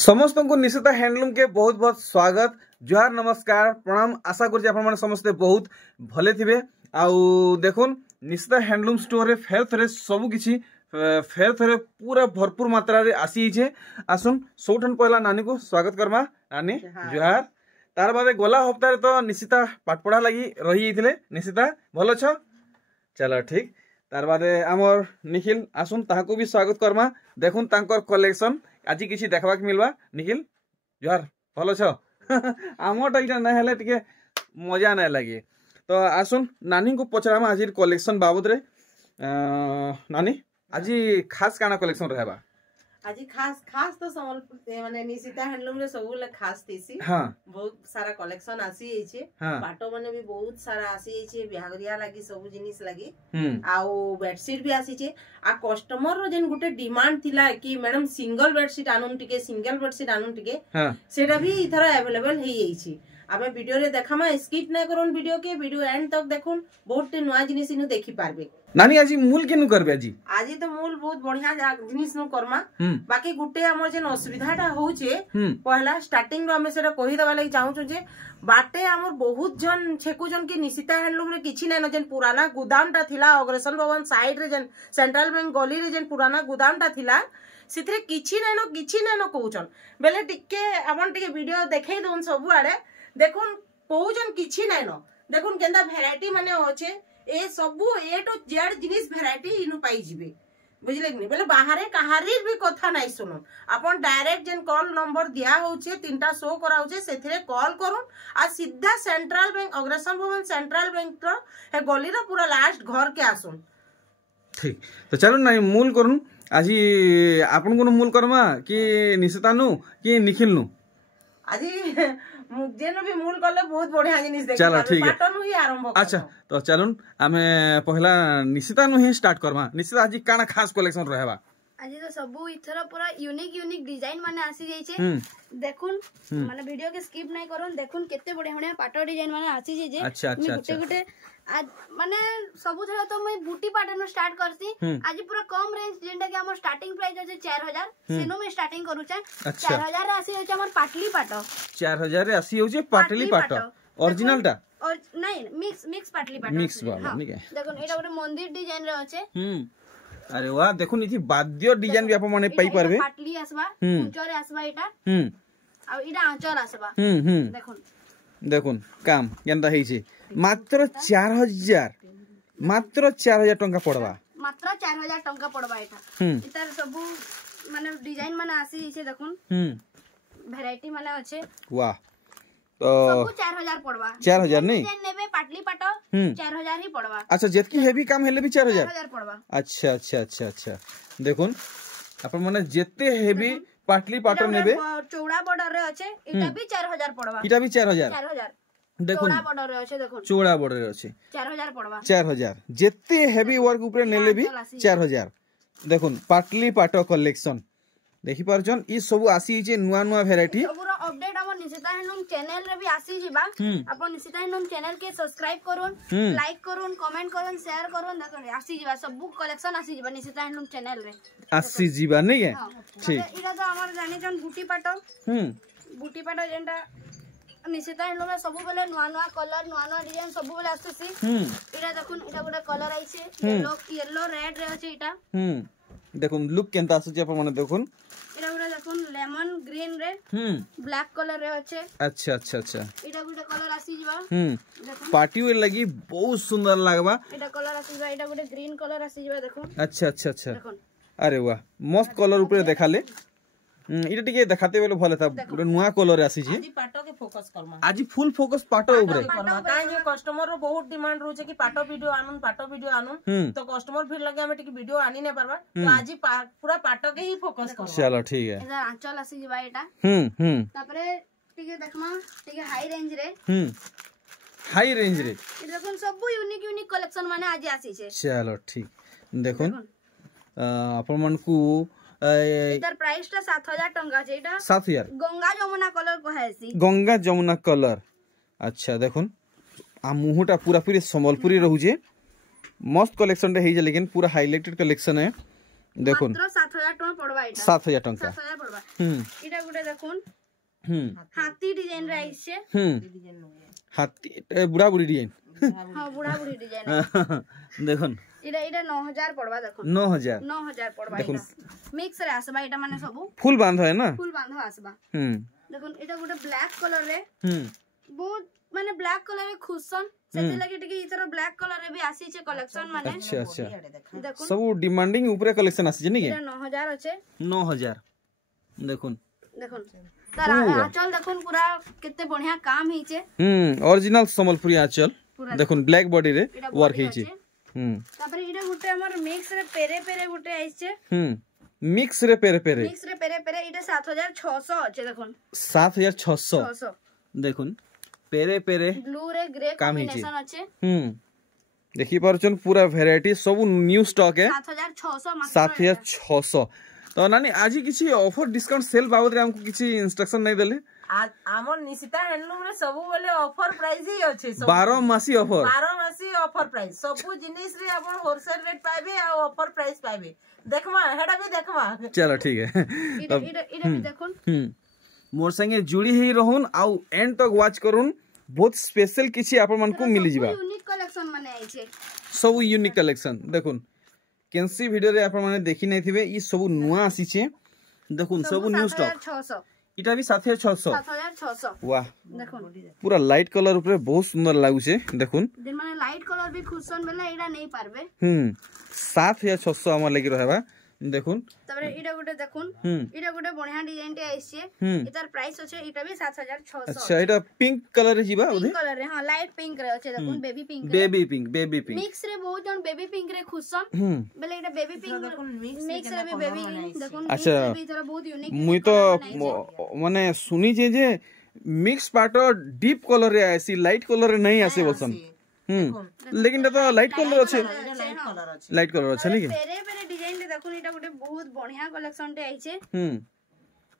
समस्त को निशिता हैंडलूम के बहुत बहुत स्वागत। जुहार, नमस्कार, प्रणाम। आशा कर समस्ते बहुत भले थे। आउ देखुन निशिता हैंडलूम स्टोर रे फेर थरे सबु किछि फेर थरे पूरा भरपूर मात्रा रे आसी छे। आसुन सबठन पहला नानी को स्वागत करमा। नानी जुहार। तार बादे गला हप्ताह तो निशिता पाठपढ़ा लगी रही जाइथिले। निशिता भलो छ? चलो ठीक। तार बादे आमर निखिल आसुन ताहाको भी स्वागत करमा। देखुन तांकर कलेक्शन आज किसी देखा मिलवा। निखिल जुहार, भलो छ? आमटा इटा ना हेले टिके मजा ना लगे। तो आसुन नानी को पचरामा आज कलेक्शन बाबद रे। नानी आज खास काना कलेक्शन रहबा? आज खास तो समलपुर माने निशिता हैंडलूम रे सब खास थीसी। हां, बहुत सारा कलेक्शन आसी छे। पाटो माने भी बहुत सारा आसी छे। बिहागरिया लागि सब जिनिस लागि आउ बेडशीट भी आसी छे। आ कस्टमर रो जेन गुटे डिमांड थिला कि मैडम सिंगल बेडशीट आनुन टिके, सिंगल बेडशीट आनुन टिके, सेटा भी इथरा अवेलेबल हे जाई छी। आबे वीडियो रे देखामा, स्किप नै करूँ वीडियो के, वीडियो एंड तक देखुन। बहुत नुआ जिनिस इनु देखि पारबे। नानी आज मूल केनु करबे? आज तो मूल बहुत बढ़िया जिनिस नु करमा। बाकी गुटे हमर जेन असुविधाटा होउचे, पहला स्टार्टिंग रो हमें सेटा कहि दवा लागि चाहू छु जे बाटे हमर बहुत जन छेकु जन के निशिता हैंडलूम रे किछि नै न जेन पुराना गोदामटा थिला अग्रसेन भवन साइड रे जेन सेंट्रल बैंक गली रे जेन पुराना गोदामटा थिला सिथरे किछि नै न कहउचन बेले टिके हमन टिके वीडियो देखै दोन सब आड़े देखुन कहउचन किछि नै न। देखुन केंदा वैरायटी माने होचे ए सबु ए टू जेड जिनिस वैरायटी इनु पाई जिबे। बुझले कि बोले बाहरे कहारी भी कथा नहीं सुनो। अपन डायरेक्ट जेन कॉल नंबर दिया होचे तीनटा शो करा होचे सेथिरे कॉल करूं आ सीधा सेंट्रल बैंक अग्रसेन भवन सेंट्रल बैंक रो हे गली रो पूरा लास्ट घर के आसुन। ठीक। तो चलो ना मूल करूं आज आपन को मूल करमा कि निशिता नु कि निखिल नु? आज जेनो भी मूल करले बहुत बढ़िया जिनिस देखि। चलो ठीक है। पाटन ही आरंभ। अच्छा तो चलुन आमे पहला निशिता नु ही स्टार्ट करमा। निशिता आज काना खास कलेक्शन रहबा? आज तो सबु इथरा पूरा यूनिक डिजाइन माने आसी जाई छे। देखुन माने वीडियो के स्किप नै करूं। देखुन केते बढ़िया बढ़िया पाटो डिजाइन माने आसी जे जे। अच्छा अच्छा गुटे गुटे आज माने सबु थरा तो मैं बूटी पैटर्न स्टार्ट करसी। आज पूरा कम रेंज जेंडा के हमर स्टार्टिंग प्राइस আছে 4000 सेनो में स्टार्टिंग करू छै। 4000 रे आसी होचे हमर पाटली पाटो। 4000 रे आसी होचे पाटली पाटो ओरिजिनल टा और नहीं मिक्स पाटली पाटो मिक्स वाला ठीक है। देखुन एटा गोटे मंदिर डिजाइन रे আছে। अरे वाह, देखुन इथि बाद्य डिजाइन भी आपण माने पाई परबे। पाटली आसबा ऊंचरे आसबा एटा आ इडा आंचर आसबा। देखुन काम केनता हेई छै। मात्र 4000 टंका पड़वा। मात्र 4000 टंका पड़वा एटा। इतार सबु माने डिजाइन माने आसी छै। देखुन वैरायटी माने আছে। वाह, तो सबु 4000 पड़वा। 4000 नहीं नेबे पाटली पाटो 4000 ही पड़वा। अच्छा, जेतकी हेवी काम हेले भी 4000 पड़वा। अच्छा अच्छा अच्छा अच्छा। देखुन अपन माने जेते हेवी पाटली पाटो नेबे चौड़ा बॉर्डर रे আছে एटा भी 4000 पड़वा। एटा भी 4000। देखुन चौड़ा बॉर्डर रे আছে। देखुन चौड़ा बॉर्डर रे আছে 4000 पड़वा। 4000 जेते हेवी वर्क ऊपर नेले भी 4000। देखुन पाटली पाटो कलेक्शन देखि परजन ई सब आसी जे नुआ नुआ वैरायटी सबरो अपडेट हमर निशिता हैंडलूम चैनल रे भी आसी जिबा। अपन निशिता हैंडलूम चैनल के सब्सक्राइब करून, लाइक करून, कमेंट करून, शेयर करून। देखो आसी जिबा सब कलेक्शन आसी जिबा निशिता हैंडलूम चैनल रे आसी जिबा नहीं है। ठीक। इरा तो हमर जानि जन बूटी पाटो जेंटा निशिता हैंडलूम सब बेले नुआ नुआ कलर नुआ नुआ डिजाइन सब बेले आसुसी। इरा देखुन इटा गोटे कलर आइছে येलो रेड रे अछि इटा। देखुन लुक केनता आसुची अपन माने। देखुन इरा गोटे देखुन लेमन ग्रीन रे ब्लैक कलर रे अछि। अच्छा अच्छा अच्छा। इटा गोटे कलर आसी जिबा। पार्टी वेयर लगी बहुत सुंदर लागबा। इटा कलर आसी जिबा। इटा गोटे ग्रीन कलर आसी जिबा। देखुन अच्छा अच्छा अच्छा। अरे वाह, मस्त कलर ऊपर देखाले। इटा टिके देखाते बेले भले था। गोटे नुआ कलर आसी छी। आज पाटो के फोकस करमा। आज फुल फोकस पाटो ऊपर काहे जे कस्टमर रो बहुत डिमांड रहउचे कि पाटो वीडियो आनुन तो कस्टमर फिर लगे हमें टिके वीडियो आनी नै परबा। तो आज पूरा पाटो के ही फोकस करमा। चलो ठीक है। इधर आंचल आसी जिबा एटा। तापरे टिके देखमा टिके हाई रेंज रे हाई रेंज रे देखुन सब यूनिक कलेक्शन माने आज आसी छे। चलो ठीक। देखुन अपन मन को इधर प्राइस ता 7000 टंका छै। एटा 7000 गंगा जमुना कलर कहासी। गंगा जमुना कलर। अच्छा देखुन आ मुहुटा पूरा पूरी संबलपुरी रहू जे। मस्त कलेक्शन रे हे जे, लेकिन पूरा हाइलाइटेड कलेक्शन है। देखुन मात्र 7000 टका पड़बा एटा 7000 टका 7000 पड़बा इटा गुटे देखुन हाथी डिजाइन रे आइছে हाथी बुढ़ा बुढ़ी डिजाइन हां बुढ़ा बुढ़ी डिजाइन देखुन इटा 9000 पड़बा देखुन 9000 पड़बा एटा मिक्स रे आसबा एटा माने सब फुल बांध है ना फुल बांध आसबा देखुन एटा गुटे ब्लैक कलर रे बहुत माने ब्लैक कलर रे खुशन सेते लगे टिके इतर ब्लैक कलर रे भी आसी छे कलेक्शन माने अच्छा अच्छा देखुन सब डिमांडिंग ऊपर कलेक्शन आसी छे नी के एटा 9000 আছে 9000 देखुन देखुन तार आंचल देखुन पूरा कितने बढ़िया काम ही छे ओरिजिनल संबलपुरी आंचल देखुन ब्लैक बॉडी रे वर्क ही छे तापर इडा गुटे हमर मिक्स रे पेरे पेरे गुटे आइ छे मिक्स रे पेरे पेरे इडा 7600 আছে দেখুন 7600 দেখুন पेरे पेरे ब्लू रे ग्रे कॉम्बिनेशन আছে देखि पारछन पूरा वैरायटी सब न्यू स्टॉक है 7600 मात्र 7600 तो नानी आज किसी ऑफर डिस्काउंट सेल बाबद रे हमको किसी इंस्ट्रक्शन नहीं देले आज हमर निशिता हैंडलूम रे सब बोले ऑफर प्राइस ही अछि 12 मासी ऑफर प्राइस सब जिनिस रे अपन होलसेल रेट पाबे आ ऑफर प्राइस पाबे देखमा हेडा भी देखमा चलो ठीक है इडा भी देखुन मोर संगे जुड़ी ही रहून आउ एंड तक वाच करून बहुत स्पेशल किसी आपन मन को मिली जिबा यूनिक कलेक्शन माने आइ छे सब यूनिक कलेक्शन देखुन केनसी वीडियो रे आपन माने देखि नै थिबे ई सब नुवा आसी छे देखुन सब न्यू स्टॉक 7600 इटा भी 7600 वाह देखुन पूरा लाइट कलर ऊपर बहुत सुंदर लागु छे देखुन दिन माने लाइट कलर भी खुशन बेला एडा नहीं पारबे 7600 हमर लागि रहबा देखुन तबरे इडा गुटे देखुन इडा गुटे बढ़िया डिजाइन टे आइছে इतार प्राइस আছে इटा भी 7600 अच्छा इटा पिंक कलर रे जीवा पिंक कलर रे हां लाइट पिंक रे আছে देखुन बेबी पिंक मिक्स रे बहुत जन बेबी पिंक रे खुशन बेले इटा बेबी पिंक देखुन मिक्स रे भी बेबी देखुन अच्छा भी थोड़ा बहुत यूनिक मुई तो माने सुनी जे मिक्स पार्ट डीप कलर रे आसी लाइट कलर रे नहीं आसे बसन लेकिन तो लाइट कलर अच्छे लाइट कलर अच्छे नहीं पेरे पेरे डिजाइन दे देखुन इटा गुटे बहुत बढ़िया कलेक्शन टे आइছে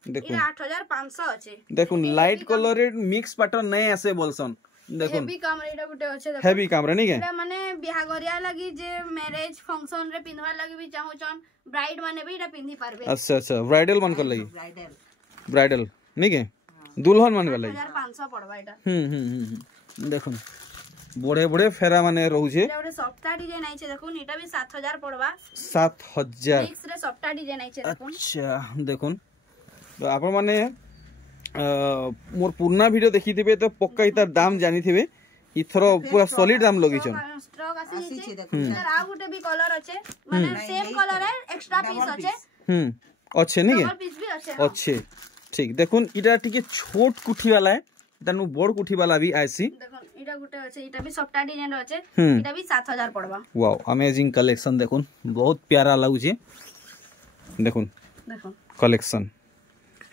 देखुन 8500 আছে देखुन लाइट कलर रे मिक्स पैटर्न नहीं आसे बोलसन देखुन हेवी कैमरा इटा गुटे আছে देखुन हेवी कैमरा नहीं के एटा माने बिहा गरिया लागि जे मैरिज फंक्शन रे पिनवा लागि भी चाहू छन ब्राइड माने भी इटा पिंधी पारबे अच्छा अच्छा ब्राइडल मन कर लगी ब्राइडल नहीं के दुल्हन मन वाला 8500 पड़बा इटा देखुन बड़े बड़े फेरा माने रहू छे एटा ଗୋଟେ सफ्टा डिजाइन आइছে देखुन एटा भी 7000 पड़बा 7000 मिक्स रे सफ्टा डिजाइन आइছে देखुन अच्छा देखुन तो आपण माने मोर पुराना वीडियो देखि थिबे तो पक्का इतार दाम जानि थिबे इथरो पूरा सॉलिड दाम लगी छन स्टॉक आसी छे सर आ गुटे भी कलर अछि माने सेम कलर है एक्स्ट्रा पीस अछि अच्छे नहीं डबल पीस भी अछि अच्छे ठीक देखुन इटा टिके छोट कुठी वाला है तनु बड़ कुठी वाला भी आसी देखुन इटा गुटे अछि इटा भी सफ्टा डिजाइन अछि इटा भी 7000 पड़बा वाओ अमेजिंग कलेक्शन देखुन बहुत प्यारा लागु छे देखुन कलेक्शन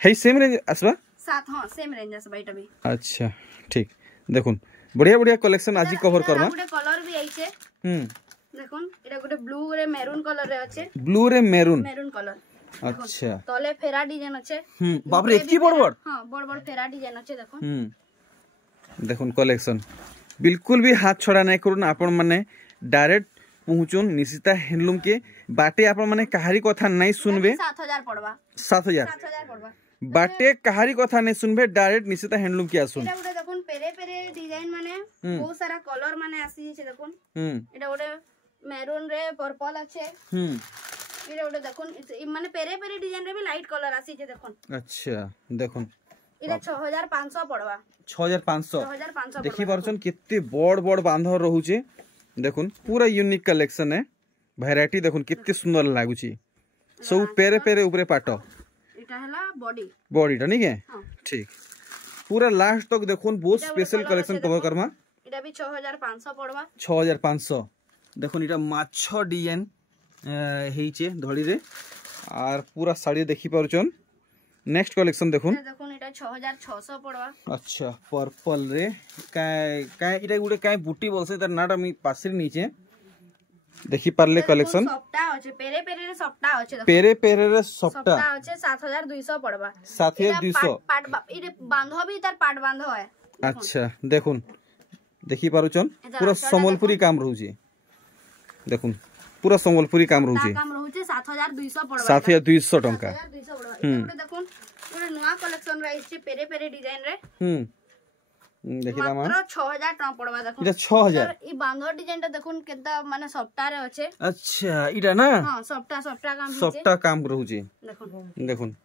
है सेम रेंज आसबा 7 हां सेम रेंज आसबा इटा भी अच्छा ठीक देखुन बढ़िया बढ़िया कलेक्शन आज कवर करबा गुटे कलर भी आइছে देखुन इटा गुटे ब्लू रे मैरून कलर रे अछि ब्लू रे मैरून कलर अच्छा तले फेरा डिजाइन अछि बाप रे इतकी बड़ बड़ हां बड़ बड़ फेरा डिजाइन अछि देखुन देखुन कलेक्शन बिल्कुल भी हाथ छोड़ा नहीं करूँ आपण माने डायरेक्ट पहुँचुन निशिता हैंडलूम के बाटे आपण माने कहारी कथा नहीं सुनबे 7000 पड़बा 7000 पड़बा बाटे कहारी कथा नहीं सुनबे डायरेक्ट निशिता हैंडलूम के आसुन एटा गुटे देखुन पेरे पेरे डिजाइन माने बहुत सारा कलर माने आसी छे देखुन एटा गुटे मैरून रे पर्पल अछि एटा गुटे देखुन माने पेरे पेरे डिजाइन रे भी लाइट कलर आसी छे देखुन अच्छा देखुन एटा 6500 पड़बा 6500 देखि परछन कितने बड़ बड़ बांध रहू छे देखुन पूरा यूनिक कलेक्शन है वैरायटी देखुन कितने सुंदर लागु छी सब पेरे पेरे ऊपर पाटो एटा हला बॉडीटा नहीं के ठीक पूरा लास्ट तक देखुन बहुत स्पेशल कलेक्शन कवर करमा एटा भी 6500 पड़बा 6500 देखुन इटा माछो डिजाइन हेइचे धड़ी रे और पूरा साड़ी देखि परछन नेक्स्ट कलेक्शन देखुन एटा 6600 पड़वा अच्छा पर्पल रे काय इटा गुटे काय बूटी बोलसे तार नाटा मी पासरी नीचे देखि पारले कलेक्शन सफ्टा अछि पेरे पेरे रे सफ्टा अछि पेरे पेरे रे सफ्टा अछि 7200 पड़वा 7200 पाट इरे बांधो भी तार पाट बांधो है अच्छा देखुन देखि पारुचन पूरा संबलपुरी काम रहू छी देखुन पूरा संबलपुरी काम रहउचे काम रहउचे 7200 पड़बा 7200 टंका 7200 पड़बा एटा देखुन पूरा नया कलेक्शन रे इसे पेरे पेरे डिजाइन रे देखि दामा मात्र 6000 टका पड़बा देखुन इटा 6000 ई बांधर डिजाइन टा देखुन केता माने सफ्टा रे अछि अच्छा इटा ना हां सफ्टा काम सफ्टा काम रहउचे देखुन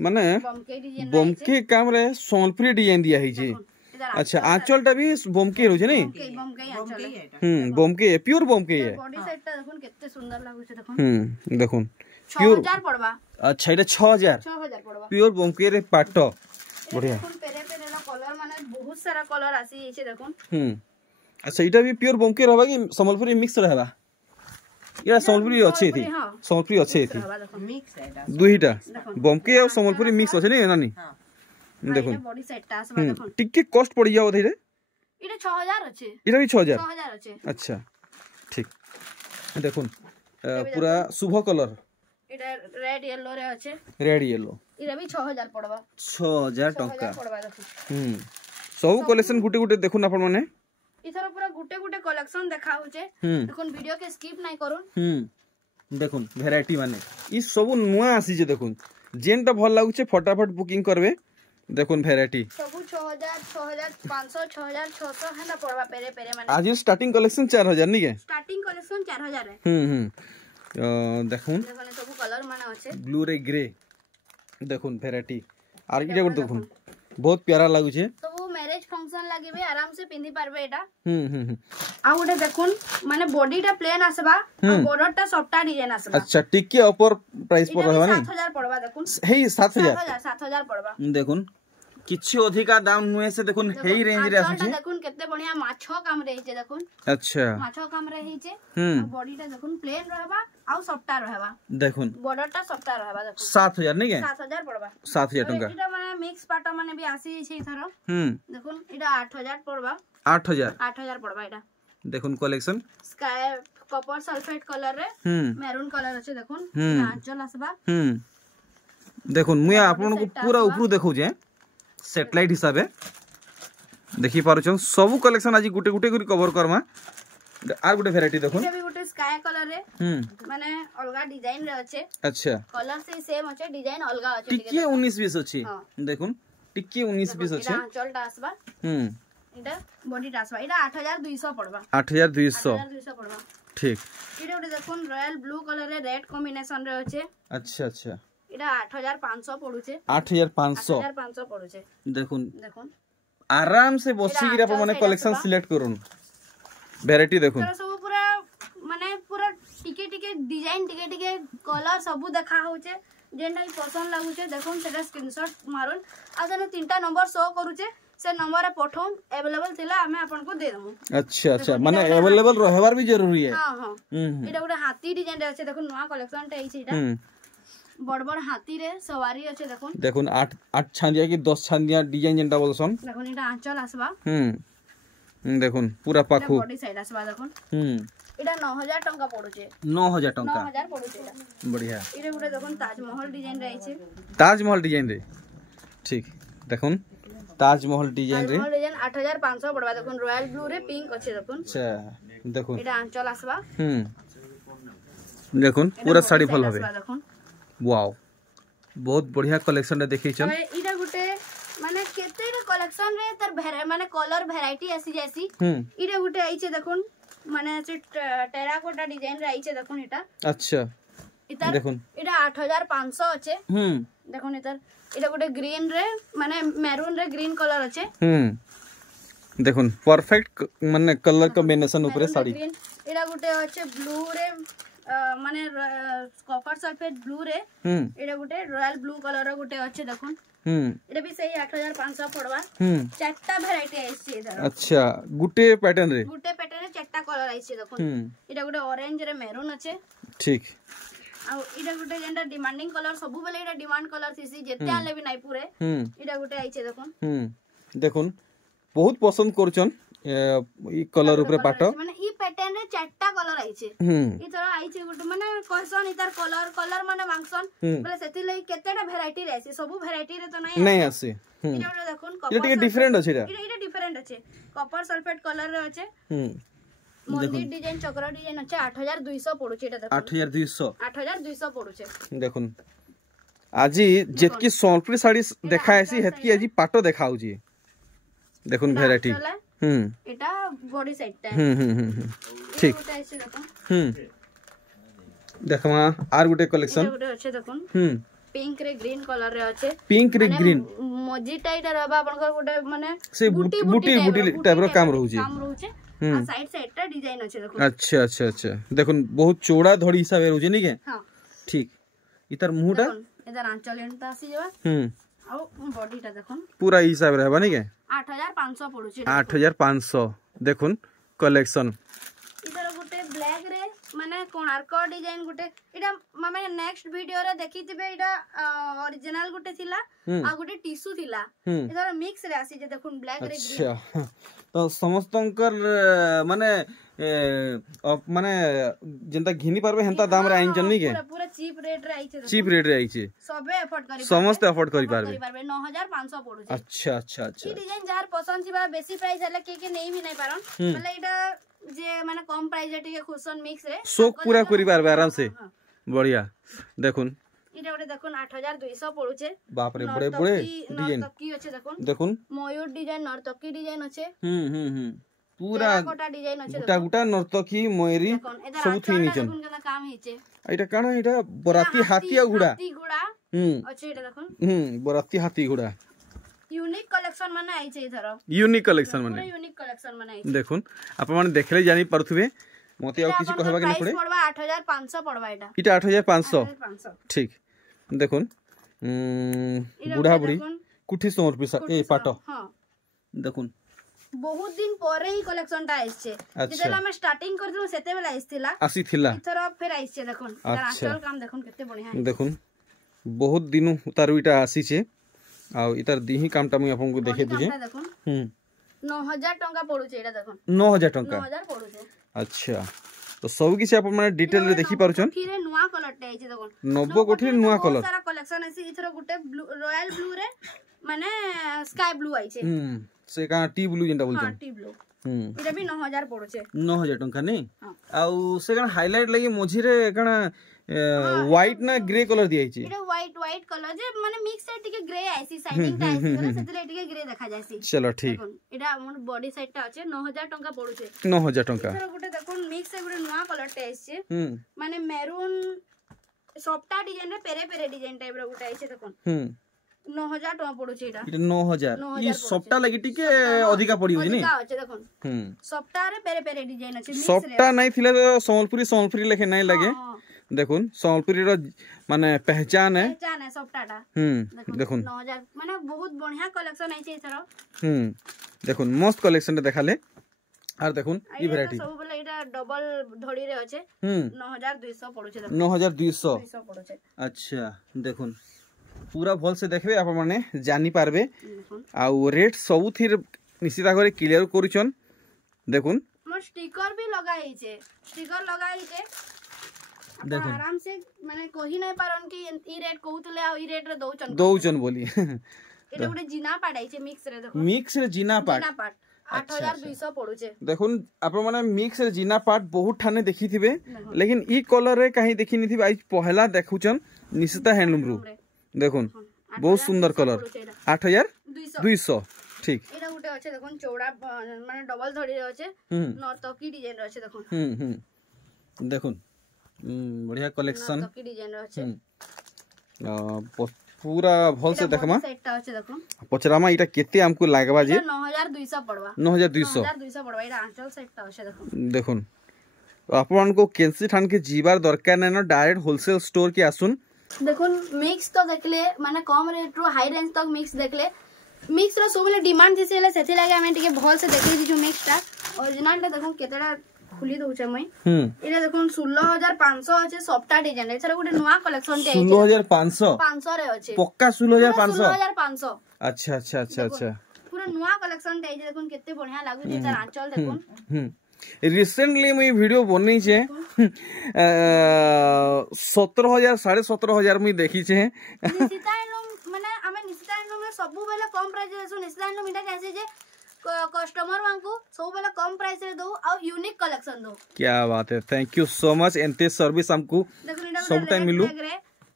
माने बमके डिजाइन बमके काम रे संबलपुरी डिजाइन दिया है जी अच्छा आंचल टा भी बमके रहउचे नहीं बमके आंचल बमके प्योर बमके है बॉडी सेट टा देखुन केते सुंदर लागुचे देखुन देखुन 6000 पड़बा अच्छा इटा 6000 पड़बा प्योर बमके रे पाट बढ़िया देखुन पेरे पेरे ला कलर माने बहुत सारा कलर आसी छै देखुन अच्छा इटा भी प्योर बमके रहबा कि संबलपुरी मिक्स रहबा या संबलपुरी अच्छे थी संबलपुरी अच्छे थी मिक्स है दुईटा बमके और संबलपुरी मिक्स अच्छे नहीं नानी देखुन बॉडी सेट टा आसबा देखुन टिके कॉस्ट पड़ जाओ धीरे इटा 6000 अछि इटा भी 6000 अछि अच्छा ठीक देखुन पूरा शुभ कलर इटा रेड येलो रे अछि रेड येलो इटा भी 6000 पड़बा 6000 टका पड़बा देखुन सब कलेक्शन गुटे गुटे देखुन अपन माने इथर पूरा गुटे गुटे कलेक्शन देखा होचे देखुन वीडियो के स्किप नहीं करूं देखुन वैरायटी माने ई सब नुआ आसी जे देखुन जेनटा भल लागुचे फटाफट बुकिंग करबे देखुन वैरायटी सब 6000 6500 6600 हेना पड़बा पेरे पेरे माने आज स्टार्टिंग कलेक्शन 4000 नहीं के स्टार्टिंग कलेक्शन 4000 है देखुन सब कलर माने अछि ब्लू रे ग्रे देखुन वैरायटी आर इटा गुड देखुन बहुत प्यारा लागु छे तो मैरिज फंक्शन लागिबे आराम से पिंदी पारबे एटा आ ओडे देखुन माने बॉडीटा प्लेन आसबा आ बॉर्डरटा सफ्टा डिजाइन आसबा अच्छा टिके ऊपर प्राइस पर रहबा नहीं 7000 पड़बा देखुन हे 7000 7000 पड़बा देखुन किछि अधिका दाम नुए से देखुन हेई रेंज रे आछे देखुन केते बढ़िया माछो काम रे हिचे देखुन अच्छा माछो काम रे हिचे बॉडीटा देखुन प्लेन रहबा आ सफ्टा रहबा देखुन बॉर्डरटा सफ्टा रहबा देखुन 7000 नहीं के 7000 पड़बा 7000 टका एटा माने मिक्स पाटा माने भी आसी छै इथर देखुन एटा 8000 पड़बा 8000 पड़बा एटा देखुन collection sky copper sulphate colour रे मैरून कलर अछि देखुन आंचल आसबा देखुन मुया आपन को पूरा ऊपर देखौ जे सैटेलाइट हिसाबे देखि पारो छ सब कलेक्शन आज गुटे गुटे करी cover Karma are Gute variety देखुन ये भी गुटे स्काई कलर रे माने अलगा डिजाइन रे अछि अच्छा कलर से सेम अछि डिजाइन अलगा अछि टिके 19 20 अछि देखुन टिके 19 20 अछि आंचल आसबा इटा बॉडी आसबा इटा 8200 पड़बा 8200 पड़बा ठीक इटा गुटे देखुन रॉयल ब्लू कलर रे रेड कॉम्बिनेशन रे अछि अच्छा अच्छा इटा 8500 पडुचे 8500 पडुचे देखुन देखुन आराम से बसी गिरा पर माने कलेक्शन सिलेक्ट करूँ वैरायटी देखुन तो सब पूरा माने पूरा टिके टिके डिजाइन टिके टिके कलर सब देखा होचे जेंटा पसंद लागुचे देखुन सेटा स्क्रीनशॉट मारुन आ जने तीनटा नंबर शो करूचे से नंबर रे पठोम अवेलेबल थिला हमें आपन को दे दमु अच्छा अच्छा माने अवेलेबल रहबार भी जरूरी है हां हां एटा गुटे हाथी डिजाइन रे আছে देखुन नया कलेक्शन टे आइছে एटा बड़ बड़ हाथी रे सवारी আছে দেখুন দেখুন 8 ছান্দিয়া কি 10 ছান্দিয়া ডিজাইন যেটা বলছন দেখুন এটা আঁচল আসবা দেখুন পুরা পাখু বডি সাইড আসবা দেখুন এটা 9000 টাকা পড়ুছে 9000 টাকা 9000 পড়ুছে এটা बढ़िया এটা গুলো দেখুন তাজমহল ডিজাইন রে আছে তাজমহল ডিজাইন রে ঠিক দেখুন তাজমহল ডিজাইন রে 8500 পড়বা দেখুন রয়্যাল ব্লু রে পিঙ্ক আছে দেখুন আচ্ছা দেখুন এটা আঁচল আসবা দেখুন পুরা শাড়ি ফল হবে দেখুন वाओ बहुत बढ़िया कलेक्शन रे देखै छ इडा गुटे माने केते रे कलेक्शन रे तर माने कलर वैरायटी आसी जैसी इडा गुटे आई छे देखुन माने से टेराकोटा डिजाइन रे आई छे देखुन इटा अच्छा इता देखुन इडा 8500 আছে দেখুন इधर इडा गुटे ग्रीन रे माने मैरून रे ग्रीन कलर আছে দেখুন परफेक्ट माने कलर कॉम्बिनेशन ऊपर साड़ी इडा गुटे আছে ब्लू रे माने कॉपर सल्फेट ब्लू रे एटा गुटे रॉयल ब्लू कलर गुटे अछि देखुन एटा भी सही 8500 पड़वा चारटा वैरायटी आइछि इधर अच्छा गुटे पैटर्न रे चारटा कलर आइछि देखुन एटा गुटे ऑरेंज रे मैरून अछि ठीक आ एटा गुटे जेंडा डिमांडिंग कलर सब बेले एटा डिमांड कलर थिसी जेते आले भी नै पूरे एटा गुटे आइछि देखुन देखुन बहुत पसंद करछन ई कलर ऊपर पाट माने ई पैटर्न रे चारटा कलर आइछे ई तरह आइछे गुटे माने कहसन इतार कलर माने मांगसन बोले सेति लई केतेटा वैरायटी रे आइछे सब वैरायटी रे तो नै आसे इटा देखुन कॉपर इटा डिफरेंट अछि इटा डिफरेंट अछि कॉपर सल्फेट कलर रे अछि मंदिर डिजाइन चक्र डिजाइन अच्छे 8200 पड़ुचे एटा देखो 8200 पड़ुचे देखुन आज जेतकी सोनपुरी साड़ी देखा ऐसी हेतकी आज पाटो देखाउ जी देखुन वैरायटी एटा बॉडी साइड टा ठीक देखमा आर गुटे कलेक्शन गुटे अच्छे देखुन पिंक रे ग्रीन कलर रे अच्छे पिंक रे ग्रीन मजी टाइट रहबा आपनकर गुटे माने से बूटी टाइप रो काम रहउची आ साइड साइड टा डिजाइन अच्छे देखुन अच्छा अच्छा अच्छा देखुन बहुत चौड़ा धड़ी हिसाब रे रहउची नी के हां ठीक इतर मुहटा इधर आंचल एंटा आसी जबा आ बॉडी टा देखुन पूरा हिसाब रहबा नी के 8500 पड़ुची 8500 देखुन कलेक्शन इधर गुटे ब्लैक रे माने कोणार्क डिजाइन गुटे इडा मामे नेक्स्ट वीडियो रे देखिथिबे इडा ओरिजिनल गुटे थिला आ गुटे टिश्यू थिला इधर मिक्स रे आसी जे देखुन ब्लैक रे ग्रीन अच्छा तो समस्तंकर माने माने जेंता घिनी पारबे हेंता दाम रे आइन जन्नी के पूरा चीप रेट रे आइचे चीप रेट रे आइचे सबे अफोर्ड करि समस्त अफोर्ड करि पारबे 9500 पड़ुचे अच्छा अच्छा अच्छा ई डिजाइन जार पसंद छिबा बेसी प्राइस हले के नहीं भी नहीं पारन मतलब इडा जे माने कम प्राइस रे टिके खुशन मिक्स रे शौक पूरा करि पारबे आराम से बढ़िया देखुन इडा ओटे देखुन 8200 पड़ुचे बाप रे बड़े बड़े डिजाइन नर्तकी अच्छे देखुन मयूर डिजाइन नर्तकी डिजाइन अच्छे पूरा कोटा डिजाइन अच्छे गुटा गुटा नर्तकी मयूरी सब थी नीचन देखुन काम हिचे एटा काना एटा बराती हाथी घोड़ा अच्छे एटा देखुन बराती हाथी घोड़ा यूनिक कलेक्शन माने आइছে इधर यूनिक कलेक्शन माने यूनिक कलेक्शन माने आइছে देखुन आप माने देखले जानि परथुबे मते आ किछ कहबा के न पड़े पड़वा 8500 पड़वा एटा इटा 8500 ठीक देखुन बुढ़ा बुढ़ी कुठी सोर पिसा ए पाटो हां देखुन बहुत दिन परे ही कलेक्शन टा आइছে जेतेला हम स्टार्टिंग करथु सेते बेला आइथिला इथर फिर आइছে देखुन आंचल काम देखुन केते बढ़िया देखुन बहुत दिनु तार इटा आसीचे आ इतार दिही कामटा मैं आपन को देखे दिजे 9000 टंका पड़ुचे एटा देखुन 9000 टंका 9000 पड़ुचे अच्छा तो सब किसी आप माने डिटेल रे देखि पारुछन फिरे नुवा कलर टे आइছে देखुन 90 कोठी नुवा कलर सारा कलेक्शन आसी इथर गुटे रॉयल ब्लू रे माने स्काई ब्लू आइছে से का टी ब्लू जेंटा बोलछन हां टी ब्लू इटा भी 9000 पड़ुचे 9000 टंका नै आउ से कण हाइलाइट लागि मोझी रे कण व्हाइट ना ग्रे कलर दिया छी इटा व्हाइट कलर जे माने मिक्स साइड टिके ग्रे आइसी साइडिंग टा आइसी सेतले टिके ग्रे देखा जायसी चलो ठीक इटा हमर बॉडी साइड टा अछि 9000 टंका पड़ुचे 9000 टंका इधर गुटे देखुन मिक्स से गुटे नुवा कलर टे आइছে माने मेरून सॉफ्टा डिजाइन रे पेरे पेरे डिजाइन टाइप रो गुटे आइছে देखुन 9000 टंका पड़ुचे इटा 9000 ई सॉफ्टा लागि टिके अधिका पड़ी होनी अधिका अछि देखुन सॉफ्टा रे पेरे पेरे डिजाइन अछि मिक्स सॉफ्टा नै थिले तो संबलपुरी लेखे नै लागे देखुन संबलपुरी रो माने पहचान है सॉफ्टाटा देखुन 9000 माने बहुत बढ़िया कलेक्शन आइছে इथरो देखुन मस्त कलेक्शन देखाले आर देखुन ई वैरायटी सब बोले एटा डबल धड़ी रे अछि 9200 पड़ुचे 9200 पड़ुचे अच्छा देखुन पूरा भल से देखबे आप माने जानि पारबे आ रेट सब थिर निश्चित करे क्लियर करूछन देखुन मोर स्टिकर भी लगाइছে देखो आराम से माने कहि नै पारन कि ई रेट कहउतले आ ई रेट रे दउचन बोली एटा गुटे जिना पाट आइছে मिक्स रे देखो मिक्स रे जिना पाट 8200 पड़ुचे देखुन आप माने मिक्स रे जिना पाट बहुत ठाने देखिथिबे लेकिन ई कलर रे काहे देखि निथिबे आज पहला देखुचन निशिता हैंडलूम रू देखुन बहुत सुंदर कलर 8200 ठीक एटा गुटे अछि देखुन चौड़ा माने डबल धड़ी रे अछि नर्तकी डिजाइन रे अछि देखुन देखुन बढ़िया कलेक्शन नर्तकी डिजाइन रे अछि पूरा भल से देखमा सेट अछि देखुन पचरामा इटा केते हमको लागबा जे 9200 पड़वा 9200 पड़वा इटा आंचल सेट अछि देखुन देखुन आपन को केंसी ठान के जीवार दरकार नै न डायरेक्ट होलसेल स्टोर के आसुन देखुन मिक्स तो देखले माने कम रेट रो हाई रेंज तक मिक्स देखले मिक्स रो सबले डिमांड जेसे ले सेथे लागे हमें टिके भल से देखि दी जो मिक्स टा ओरिजिनल टा देखुन केतेडा खुली दउछे मई इने देखुन 16500 अछि सॉफ्टा डिजाइन एथरा गुटे नवा कलेक्शन टे 16500 रे अछि पक्का 16500 16500 अच्छा अच्छा अच्छा अच्छा पूरा नवा कलेक्शन टे देखुन केते बढ़िया लागु जे तार आंचल देखुन रिसेंटली मुई वीडियो बनै छे 17000 17500 मुई देखि छे निशिता माने हमें निशिता में सब बेले कम प्राइस देसु निशिता मिटा कैसे जे कस्टमर मानकु सब बेला कम प्राइस रे दो आ यूनिक कलेक्शन दो। क्या बात है, थैंक यू सो मच। एंते सर्विस हमको सब टाइम मिलू।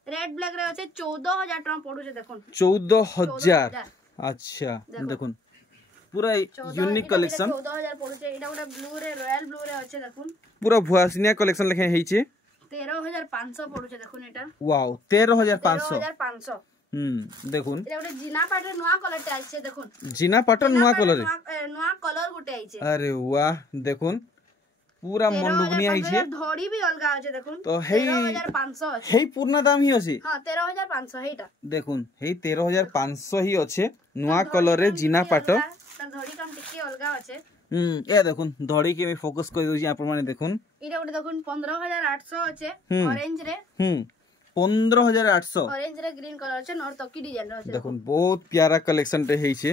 रेड ब्लैक रे আছে 14000 টাকা পড়ুছে দেখুন। 14000 अच्छा দেখুন पूरा यूनिक कलेक्शन 14000 পড়ুছে। এটা ওটা ব্লু রে রয়্যাল ব্লু রে আছে দেখুন। पूरा भुआसिनिया कलेक्शन लेखे हेइचे 13500 পড়ুছে দেখুন এটা। वाओ 13500 13500 দেখুন এটা ওটা জিনা পাটের নয়া কলরটা আইছে দেখুন। জিনা পাটন নয়া কলর নয়া কলর গুটে আইছে। अरे वाह देखुन पूरा मन लुगनिया आइছে। ধড়ি भी अलगा আছে দেখুন। तो हेई 13500 আছে। हेई पूर्ण दाम ही अछि। हां 13500 हेइटा देखुन हेई 13500 ही अछि नया कलर रे जिना पाट। धड़ी काम टिके अलगा আছে। ए देखुन धड़ी के मैं फोकस कर दोजी आपण माने देखुन। इटा उठे देखुन 15800 আছে ऑरेंज रे। 15800 ऑरेंज रे ग्रीन कलर আছে नर तकी डिजाइन रे আছে। देखुन बहुत प्यारा कलेक्शन रे हेइছে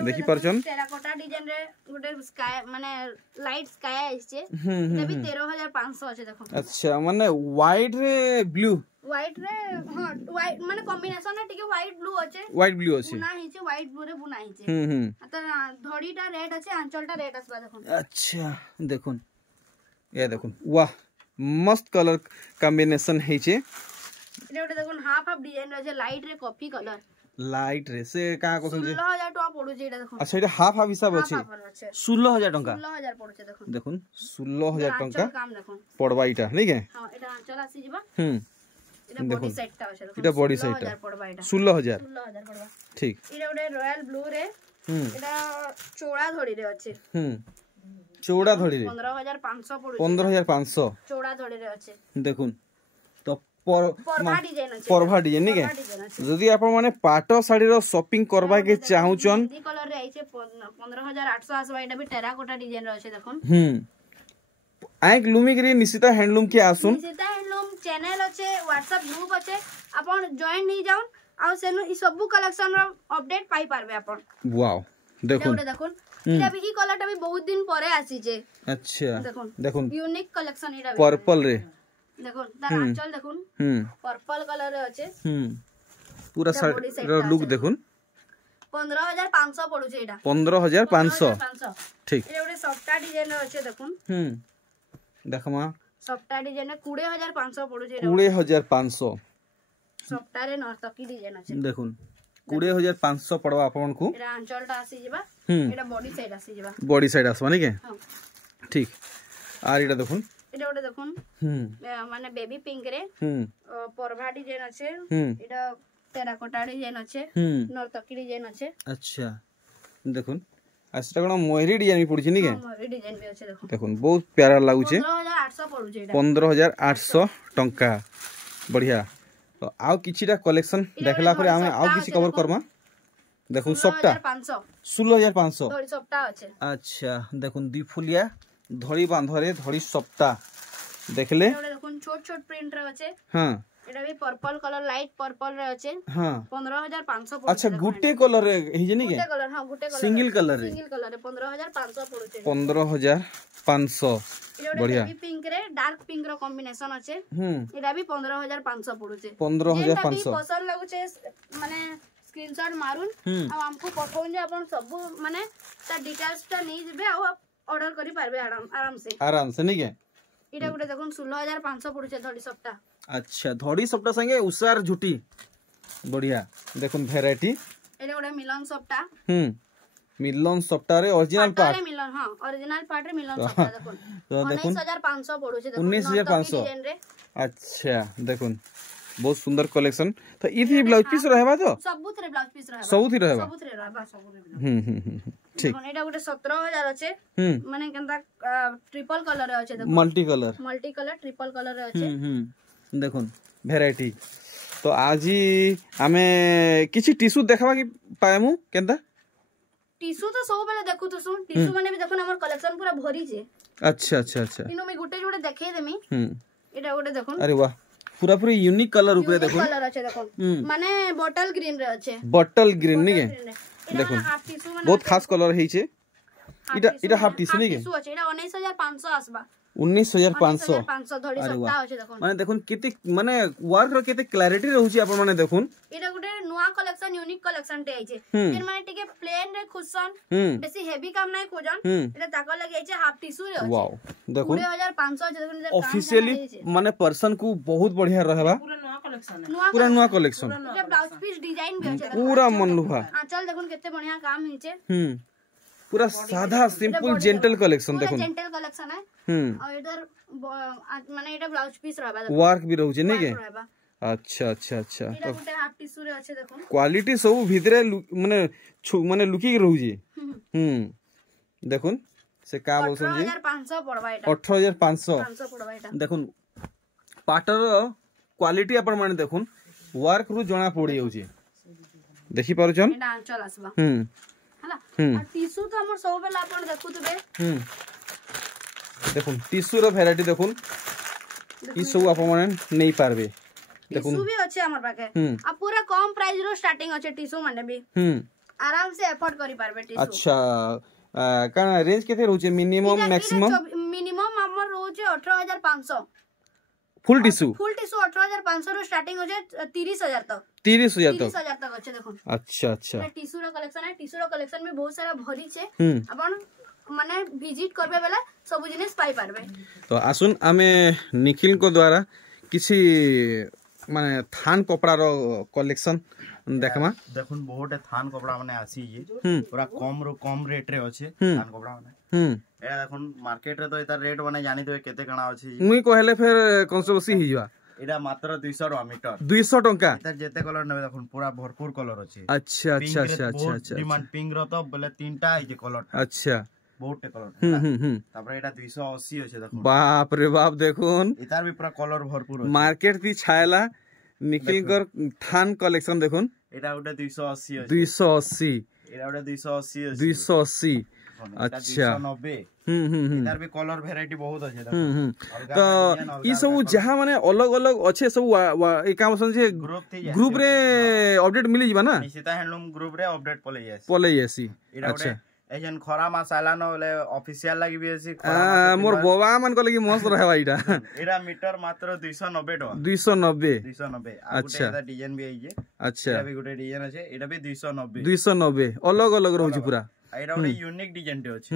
देखि परछन। टेराकोटा डिजाइन रे गुटे स्काई माने लाइट स्काई आइছে। ते भी 13500 আছে देखुन। अच्छा माने व्हाइट रे ब्लू व्हाइट रे हां व्हाइट माने कॉम्बिनेशन रे टिके व्हाइट ब्लू আছে। व्हाइट ब्लू আছে बुना हिचे व्हाइट ब्लू रे बुना हिचे। त धड़ीटा रेड আছে आंचलटा रेड आसबा देखुन। अच्छा देखुन ये देखुन वाह मस्त कलर कॉम्बिनेशन हेइছে। इटा उठे देखुन हाफ हाफ डिजाइन रे আছে लाइट रे कॉफी कलर। लाइट रे से का कोसन जे 16000 টাকা পড়ুছে এটা দেখুন। अच्छा এটা हाफ हाफ हिसाब अछि 16000 টাকা। 16000 পড়ুছে দেখুন। দেখুন 16000 টাকা काम देखुन পড়বা ইটা নাই কে। हां এটা आंचल आसी जिबा। এটা দেখুন বডি সেটটা আছে দেখুন। এটা বডি সেটটা 16000 পড়বা এটা। 16000 16000 পড়বা ঠিক। এটা ওটা রয়্যাল ব্লু রে। এটা চোড়া ধড়ি রে আছে। চৌড়া ধড়ি রে 15500 পড়ুছে। 15500 চোড়া ধড়ি রে আছে। দেখুন তো परभा डिजाइन আছে। परभा डिजाइन नहीं के जदी आपण माने पाटो साड़ी रो शॉपिंग करबा के चाहूचन दी कलर रे आइছে 15800 आसबा। एटा भी टेराकोटा डिजाइन रे আছে দেখুন। आइक लुमिगिरी निशिता हैंडलूम के आसुन। निशिता हैंडलूम चैनल আছে व्हाट्सएप ग्रुप আছে आपण जॉइन नहीं जाउन आ सेनु ई सब कलेक्शन रो अपडेट पाई पारबे आपण। वाओ देखुन देखुन इटा भी ई कलरटा भी बहुत दिन परे आसी जे। अच्छा देखुन देखुन यूनिक कलेक्शन इटा पर्पल रे देखुन तार आंचल देखुन पर्पल कलर रे আছে। पूरा साड़ी रो लुक देखुन 15500 पड़ुছে এটা। 15500 ठीक। এটা ওটা সফটা ডিজাইন রে আছে দেখুন। देखमा सफ्टा डिजाइन 20500 पड़ुছে এটা। 20500 सफ्टा रे नर्तकी डिजाइन আছে देखुन 20500 पड़वा आपन को। एरा आंचलटा आसी जिबा। एटा बॉडी साइड आसी जिबा। बॉडी साइड आसवा नहीं के। हां ठीक। आर एटा देखुन এটা ওটা দেখুন মানে বেবি পিঙ্ক রে পরভা ডিজাইন আছে। এটা টেরাকোটা ডিজাইন আছে নর্তকি ডিজাইন আছে। अच्छा দেখুন আজটা কোন ময়ূরী ডিজাইন পড়ছি নি কে। ময়ূরী ডিজাইন भी আছে দেখুন। দেখুন বহুত প্যারা লাগুছে। 15800 পড়ুছে এটা। 15800 टंका बढ़िया। तो आउ किछिटा कलेक्शन देखला पर हम आउ किछि कवर करमा। देखुन सबटा 16500 ধড়ি সফটা আছে। अच्छा देखुन दी फुलिया धड़ी बांधरे धड़ी सप्ता देखले এটা দেখুন ছোট ছোট প্রিন্ট রে আছে। हां এটা भी पर्पल कलर लाइट पर्पल रे আছে। हां 15500 पड़ुছে। अच्छा गुटे कलर रे हि जे नी के। गुटे कलर हां गुटे कलर सिंगल कलर रे 15500 पड़ुছে। 15500 बढ़िया। ये पिंक रे डार्क पिंक रो कॉम्बिनेशन আছে। এটা भी 15500 पड़ुছে। 15500 पसंद लागुचे माने स्क्रीनशॉट मारुन आ हमको पठाउन जे अपन सब माने ता डिटेल्स ता नहीं जेबे आ ऑर्डर करी पारबे आराम से नहीं के। इटा गुटे देखुन 16500 पड़ुছে धड़ी सप्ता। अच्छा धड़ी सप्ता संगे उसार झुटी बढ़िया। देखुन वैरायटी एटा गुटे मिलन सप्ता। मिलन सप्ता रे ओरिजिनल पार्ट मिलन हां ओरिजिनल पार्ट रे मिलन सप्ता देखुन। तो देखुन 19500 पड़ुছে देखुन 19500। अच्छा देखुन बहुत सुंदर कलेक्शन। तो इथि ब्लाउज पीस रहबा तो सबुथरे ब्लाउज पीस रहबा सबुथि रहबा सबुथरे रहबा सबुथरे। ठीक देखुन एटा गुटे 17000 আছে। माने केनता ट्रिपल कलर रे আছে देखुन। मल्टी कलर ट्रिपल कलर रे আছে। देखुन वैरायटी। तो आज आमे किछि टिश्यू देखबा कि पाएमु केनता। टिश्यू तो सब बेले देखु तो सुन टिश्यू माने भी देखुन हमर कलेक्शन पूरा भरी जे। अच्छा अच्छा अच्छा इनो मी गुटे जोडे देखाई देमी। एटा गुटे देखुन अरे वाह पूरा पूरा यूनिक कलर ऊपर देखो। कलर আছে দেখুন মানে বটল গ্রিন রে আছে। बटल ग्रीन नी के देखो बहुत खास कलर हेइছে। इटा हाफ टिश्यू नी के। टिश्यू আছে এটা 19500 আসবা। 19,500 धड़ी अरे सप्ताह वाह अछि देखुन माने देखुन केते माने वर्क रो केते क्लैरिटी रहउची आपण माने देखुन एटा गुटे नुवा कलेक्शन यूनिक कलेक्शन टे आइछे जेन माने टिके प्लेन रे खुसन बेसी हेवी काम नै खोजन एटा ताको लागि आइछे हाफ टिश्यू रे अछि वाओ देखुन 2500 देखुन ऑफिशियली माने पर्सन को बहुत बढ़िया रहबा पूरा नया कलेक्शन है पूरा नया कलेक्शन एटा ब्लाउज पीस डिजाइन भी अछि पूरा मनलुहा आंचल देखुन केते बढ़िया काम हिचे पूरा साधा सिंपल जेंटल कलेक्शन देखुन जेंटल कलेक्शन है और इधर माने एटा ब्लाउज पीस रहबा वर्क भी रहउची नै के अच्छा अच्छा अच्छा एटा गुटे हाफ टिश्यू रे अछि देखुन क्वालिटी सब भितरे माने माने लुकी रहउची देखुन से का बोलसन जी 18500 पड़बा एटा 18500 पड़बा एटा देखुन पाटर क्वालिटी आपण माने देखुन वर्क रु जणा पड़ी जाउची देखि पारुछन एटा आंचल आसबा हला आ टिश्यू तो हमर सब बेला आपण देखुतबे देखुन टिश्यू रो वैरायटी देखुन ई सब आपण माने नै पारबे टिश्यू भी अच्छे हमर पाके आ पूरा कम प्राइस रो स्टार्टिंग अच्छे टिश्यू माने भी आराम से अफोर्ड करि पारबे टिश्यू अच्छा काना रेंज केते रहउचे मिनिमम मैक्सिमम मिनिमम हमर रहउचे 18500 फुल टिश्यू 18500 रो स्टार्टिंग होजे 30000 तक 30000 तक 30000 तक अच्छे देखुन अच्छा अच्छा टिश्यू रो कलेक्शन है टिश्यू रो कलेक्शन में बहुत सारा भरी छे अपन माने विजिट करबे बेला सब जिनिस पाई पारबे तो आसुन आमे निखिल को द्वारा किसी माने थान कपड़ा रो कलेक्शन देखमा देखुन बहुत थान कपड़ा माने आसी ये पूरा कम रेट रे अछि थान कपड़ा माने एटा देखुन मार्केट रे तो एता रेट माने जानि देबे केते कणा अछि मुई कहले फिर कंट्रोवर्सी हि जवा एटा मात्र 200 टका मीटर 200 टका एता जेते कलर नेबे देखुन पूरा भरपूर कलर अछि अच्छा अच्छा अच्छा अच्छा अच्छा डिमांड पिंक रो तो बोले तीनटा है के कलर अच्छा बहुत कलर तापर एटा 280 अछि देखुन बाप रे बाप देखुन एतार भी पूरा कलर भरपूर अछि मार्केट ती छायला निखिल कर थान कलेक्शन देखुन एटा उडे 280 अछि 280 एटा उडे 280 अछि 280 अच्छा 290 इधर भी कलर वैरायटी बहुत अछि तो ई सब जहां माने अलग अलग अच्छे सब ए काम जे ग्रुप रे अपडेट मिली जिबा ना निशिता हैंडलूम ग्रुप रे अपडेट पले आसी अच्छा एजन खरा मसाला न बोले ऑफिशियल लागि भी अछि मोर बोवा मन को लगी मस्त रहबा इटा एरा मीटर मात्र 290 टका 290 अच्छा एटा डिजाइन भी आइजे अच्छा एटा भी गुटे डिजाइन अछि एटा भी 290 अलग अलग रहउची पूरा एटा गुटे यूनिक डिजाइन टे अछि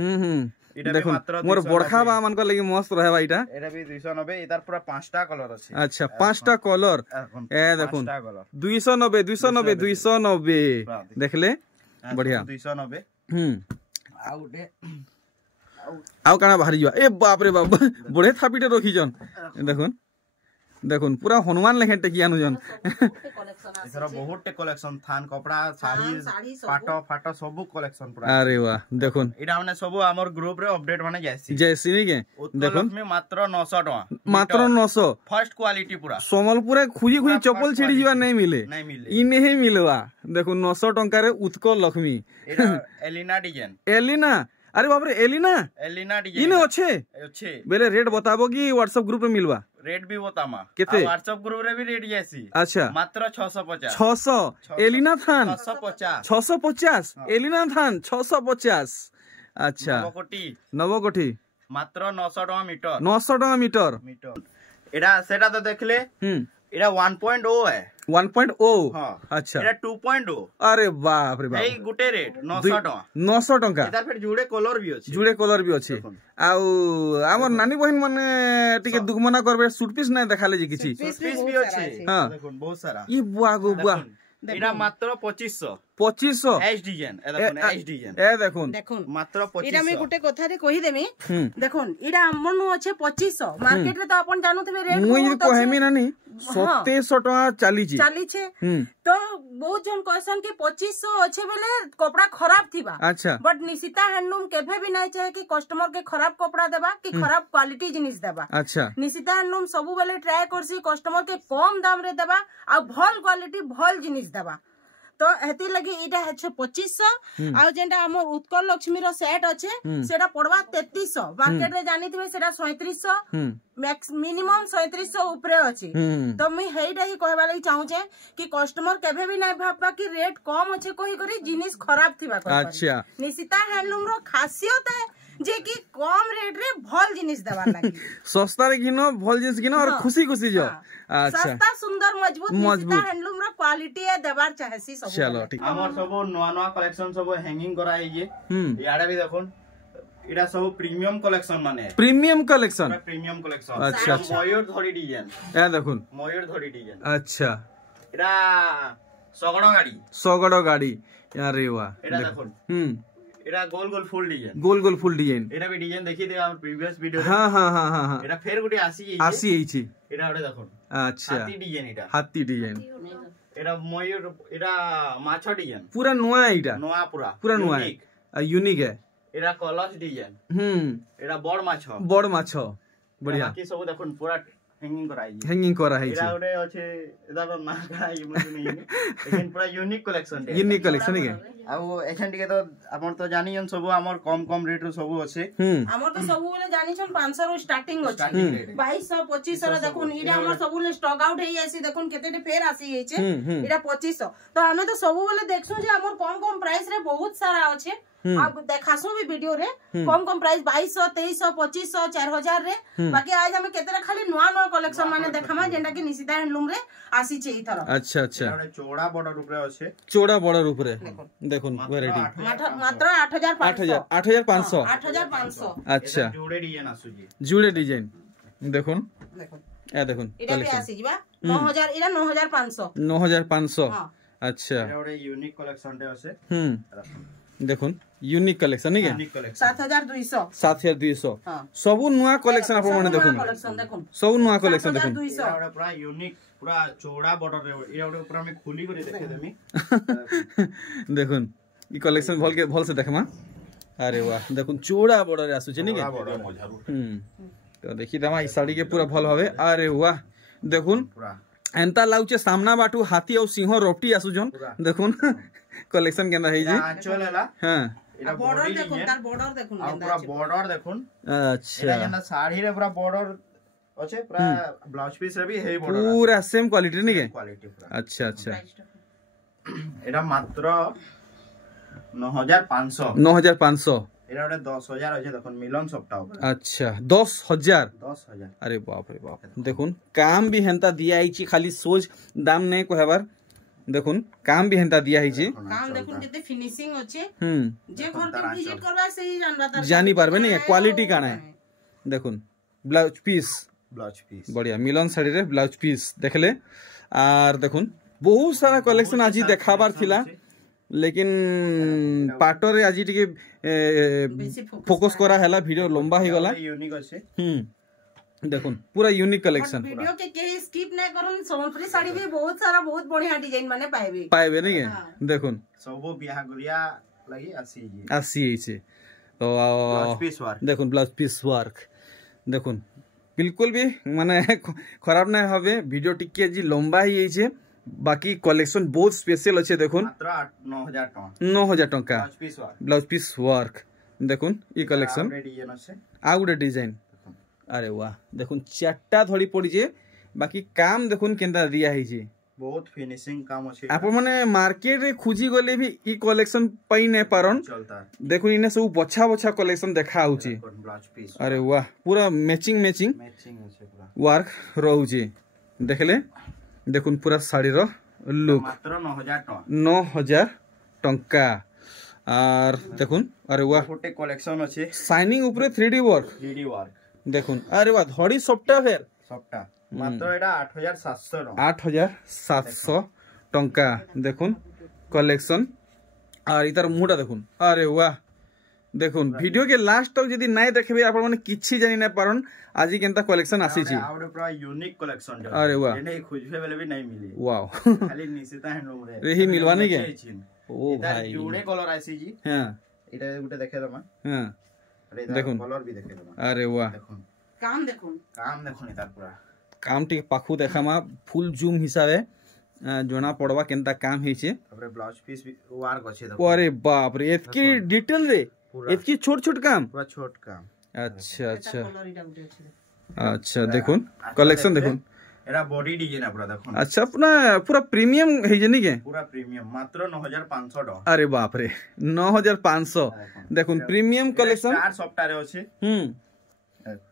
एटा भी मात्र मोर बड़खा बा मन को लगी मस्त रहबा इटा एटा भी 290 एतार पूरा पांचटा कलर अछि अच्छा पांचटा कलर ए देखुन 290 देखले बढ़िया 290 आउ काना बाहरी जा ए बाप रे बाप बड़े थापीटे रखीजन देखुन देखुन पूरा हनुमान लेखे टेकियानु जन एथरा बहुत कलेक्शन थान कपड़ा साड़ी पाटो फाटो सब कलेक्शन पूरा अरे वाह देखुन एटा माने सब हमर ग्रुप रे अपडेट माने जायसी जैसी नहीं के देखुन में मात्र 900 टका मात्र 900 फर्स्ट क्वालिटी पूरा समलपुर खुजी खुजी चप्पल छिड़ी जीवा नहीं मिले ई नहीं मिलवा देखुन 900 टका रे उत्कल लक्ष्मी एटा एलिना डिजाइन एलिना अरे बाप रे एलिना डिजाइन इने अच्छे बेले रेट बताबो कि व्हाट्सएप ग्रुप में मिलवा रेट भी बतामा केते व्हाट्सएप ग्रुप रे भी रेट जैसी अच्छा मात्र 650 600 एलिना थान 650 एलिना थान 650 अच्छा नवकोठी मात्र 900 टका मीटर 900 टका मीटर एटा सेटा तो देखले एटा 1.0 है 1.0 हां अच्छा एटा 2.0 अरे बाप रे बाप एई गुटे रेट 900 टका एटा फिर जुड़े कलर भी अछि आउ हमर नानी बहिन माने टिके दुख मना करबे सूट पीस नै देखाले जे किछि सूट पीस भी अछि हां देखुन बहुत सारा ई बुआ गो बुआ एटा मात्र 2500 एच डिजाइन ए देखुन एच डिजाइन ए देखुन मात्र 2500 इडा में गुटे कथा रे कहि देमी देखुन इडा हमन नु अछि 2500 मार्केट रे तो अपन जानुथबे रेट मुई को हेमी नानी 2700 टका चाली छे तो बहुत जन कहसन कि 2500 अच्छे बेले कपड़ा खराब थिबा अच्छा बट निशिता हैंडलूम केभे भी नहीं चाहे कि कस्टमर के खराब कपड़ा देबा कि खराब क्वालिटी जिनिस देबा अच्छा निशिता हैंडलूम सब बेले ट्राई करसी कस्टमर के कम दाम रे देबा आ भल क्वालिटी भल जिनिस देबा तो हेती लगी इटा है 2500 आ जेंटा हमर उत्कल लक्ष्मी रो सेट अच्छे सेटा पड़वा 3300 मार्केट रे जानी थिबे सेटा 3700 मैक्स मिनिमम 3700 ऊपर अछि तो मैं हेइटा ही कहबा लागि चाहू छे कि कस्टमर केभे भी नै भाबा कि रेट कम अच्छे कहि करी जिनिस खराब थिबा अच्छा निशिता हैंडलूम रो खासियत है जे कि कम रेट रे भल जिनिस देवार लागि सस्ता रे घिनो भल जिनिस घिनो और खुशी खुशी जो अच्छा सस्ता सुंदर मजबूत निशिता हैंडलूम रो क्वालिटी है देवार चाहेसी सब चलो ठीक हमर सब नवा नवा कलेक्शन सब हैंगिंग करा है ये याडा भी देखो इडा सब प्रीमियम कलेक्शन माने प्रीमियम कलेक्शन प्रीमियम कलेक्शन अच्छा मयूर धरी डिजाइन ए देखुन मयूर धरी डिजाइन अच्छा इडा सगड़ गाड़ी अरे वाह इडा देखो एटा गोल गोल फुल डिजाइन एटा भी डिजाइन देखि दे हमर प्रीवियस वीडियो रे हां एटा फेर गुटी आसी आइछि एटा ओडे देखो अच्छा हाथी डिजाइन एटा मयूर एटा माछो डिजाइन पूरा नुआ एटा पूरा नुआ यूनिक है एटा कलर्स डिजाइन एटा बड़ माछो बढ़िया बाकी सब देखो पूरा हैंगिंग करा है एटा ओडे अछि एदार ना का लेकिन पूरा यूनिक कलेक्शन है आ वो एखन टिके तो आपन तो जानियन सब हमर कम रेट रो सब अछि हमर तो सब बोले जानि छन 500 रो स्टार्टिंग अछि 2200 2500 रो देखुन इडा हमर सब बोले स्टॉक आउट हेई आसी देखुन केते फेर आसी हेई छे इडा 2500 तो हमें तो सब बोले देखसु जे हमर कम प्राइस रे बहुत सारा अछि अब देखासु भी वीडियो रे कम प्राइस 2200 2300 2500 4000 रे बाकी आज हमें केते खाली नवा कलेक्शन माने देखामा जेंडा कि निशिता हैंडलूम रे आसी छे इथर अच्छा चौड़ा बड़ रूप रे अछि देखुन वैरायटी मात्र 8500 अच्छा जुड़े डिजाइन देखुन ए देखुन इडा भी आसी जिबा 9000 इडा 9500 अच्छा एटा यूनिक कलेक्शन रे अछि देखुन यूनिक कलेक्शन नहीं है 7200 सब नुआ कलेक्शन आप माने देखुन सब नुआ कलेक्शन देखुन पूरा यूनिक पूरा चौड़ा बॉर्डर रे एटा पूरा में खुली करे देखे देमी देखुन ई कलेक्शन भल से देखमा अरे वाह देखुन चौड़ा बॉर्डर आसु छै नहीं तो देखि दमा ई साड़ी के पूरा भल हवे अरे वाह देखुन पूरा एंता लाउचे सामना बाटू हाथी और सिंह रोटी आसु जन देखुन कलेक्शन केना है जी चलेला हां एटा बॉर्डर देखुन तार बॉर्डर देखुन आ पूरा बॉर्डर देखुन अच्छा एटा जेना साड़ी रे पूरा बॉर्डर अछि पूरा ब्लाउज पीस रे भी हे बॉर्डर पूरा सेम क्वालिटी नहीं है क्वालिटी पूरा अच्छा एटा मात्र 9500 एटा ओटे 10000 अछि देखुन मिलन सप्ताह ऊपर अच्छा 10000 अरे बाप रे बाप देखुन काम भी हेंता दिया आइछि खाली सोच दाम नै कहबार देखुन काम भी हेंता दिया हिची काम देखुन केते फिनिशिंग होचे जे घर के विजिट करबा से ही जानबा जानी पारबे नहीं क्वालिटी काना है देखुन ब्लाउज पीस बढ़िया मिलन साड़ी रे ब्लाउज पीस देखले आर देखुन बहुत सारा कलेक्शन आज देखाबार थिला लेकिन पाटो रे आज टिके फोकस करा हैला वीडियो लंबा ही गला यूनिक अछि देखुन पूरा यूनिक कलेक्शन वीडियो के स्किप नै करन सोनपुरी साड़ी भी बहुत सारा बहुत बढ़िया डिजाइन माने पाएबे नहीं है देखुन सब बियाह गुलिया लागि आसी छे तो देखुन ब्लाउज पीस वर्क देखुन बिल्कुल भी माने खराब नै हबे वीडियो टिके जी लंबा ही छे बाकी कलेक्शन बहुत स्पेशल अच्छे देखुन मात्र 9000 टंका ब्लाउज पीस वर्क देखुन ई कलेक्शन आ गुटे डिजाइन अरे वाह देखुन चारटा धड़ी पड़ी जे बाकी काम देखुन केंदा दिया है जे बहुत फिनिशिंग काम अछि आप माने मार्केट रे खुजी गले भी ई कलेक्शन पई नै पारन चलता देखुन इने सब बछा कलेक्शन देखा होची अरे वाह पूरा मैचिंग अछि पूरा वर्क रहउची देखले देखुन पूरा साड़ी रो लुक मात्र 9000 टंका और देखुन अरे वाह गोटे कलेक्शन अछि शाइनिंग ऊपर 3D वर्क देखुन अरे वाह धड़ी सबटा मात्र एटा 8700 टंका देखुन कलेक्शन और इतार मुटा देखुन अरे वाह देखुन वीडियो के लास्ट तक जदी नै देखबे आपण माने किछि जानि नै पारन आजि केनता कलेक्शन आसी छी आउडे पूरा यूनिक कलेक्शन अरे वाह एने खोजबे बेले भी नै मिली वाओ खाली निशिता हैंडलूम रे रेही मिलवानी के ओ भाई जुड़े कलर आसी जी हां एटा गुटे देखे दमा हां अरे देखुन कलर भी देखे दमा अरे वाह देखुन काम देखुन इतार पूरा काम टी पाखु देखामा फुल जूम हिसाबे जोना पड़वा केनता काम हिचे तबरे ब्लाउज पीस भी वर्क अछि अरे बाप रे एतकी डिटेल रे एतकी छोट काम पूरा छोट काम अच्छा अच्छा अच्छा देखुन कलेक्शन देखुन एरा बॉडी डिजाइन है पूरा देखो। अच्छा पूरा प्रीमियम है जे नी के पूरा प्रीमियम मात्र 9500 टका। अरे बाप रे 9500 देखुन प्रीमियम कलेक्शन स्टार सॉफ्टवेयर अछि।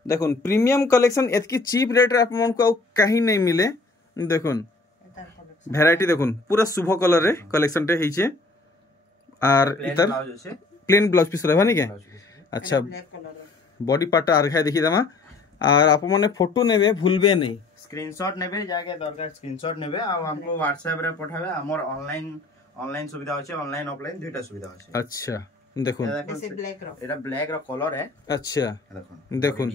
देखुन प्रीमियम कलेक्शन एतकी चीप रेट रे आपन को कहीं नहीं मिले। देखुन वैरायटी देखुन पूरा शुभ कलर रे कलेक्शन टे हिचे आर इतर प्लेन ब्लाउज पीस रहबा नी के। अच्छा बॉडी पार्ट आर खाय देखि दमा और आप माने फोटो नेबे भूलबे नहीं स्क्रीनशॉट नेबे जाके दरकार स्क्रीनशॉट नेबे आ हमको व्हाट्सएप रे पठाबे हमर ऑनलाइन सुविधा अछि ऑनलाइन ऑफलाइन दुटा सुविधा अछि। अच्छा देखुन एटा ब्लैक रो कलर है। अच्छा देखुन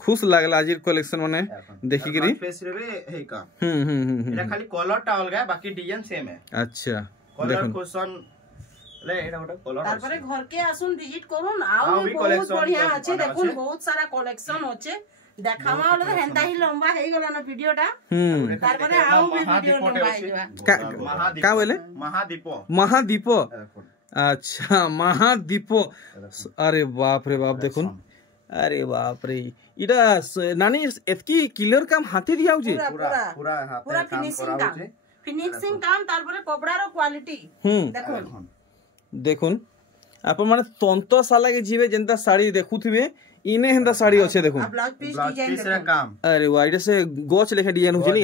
खुश लागला आज कलेक्शन माने देखि करी फेस रे हे का एटा खाली कलर टा अलगा बाकी डिजाइन सेम है। अच्छा कलर कुशन ले एटा गोटा कलर तार परे घर के आसुन विजिट करून आउ बहुत बढ़िया अछि। देखुन बहुत सारा कलेक्शन होचे देखामा वाला हेंता ही लंबा हे गेला ना वीडियोटा। तार परे आउ भी वीडियो लंबा हेबा का बोले महादीप। अच्छा महादीप अरे बाप रे बाप देखुन अरे बाप रे इटा नानी एतकी क्लियर काम हाथे दिया होजे पूरा फिनिशिंग काम तार परे कपड़ा रो क्वालिटी देखुन देखुन आप माने तंतो साला के जीवे जेंता साड़ी देखुथिबे इने हेंता साड़ी अच्छे देखुन ब्लाउज पीस रे काम। अरे वाइड से गोच लेखे डिजाइन होजे नी।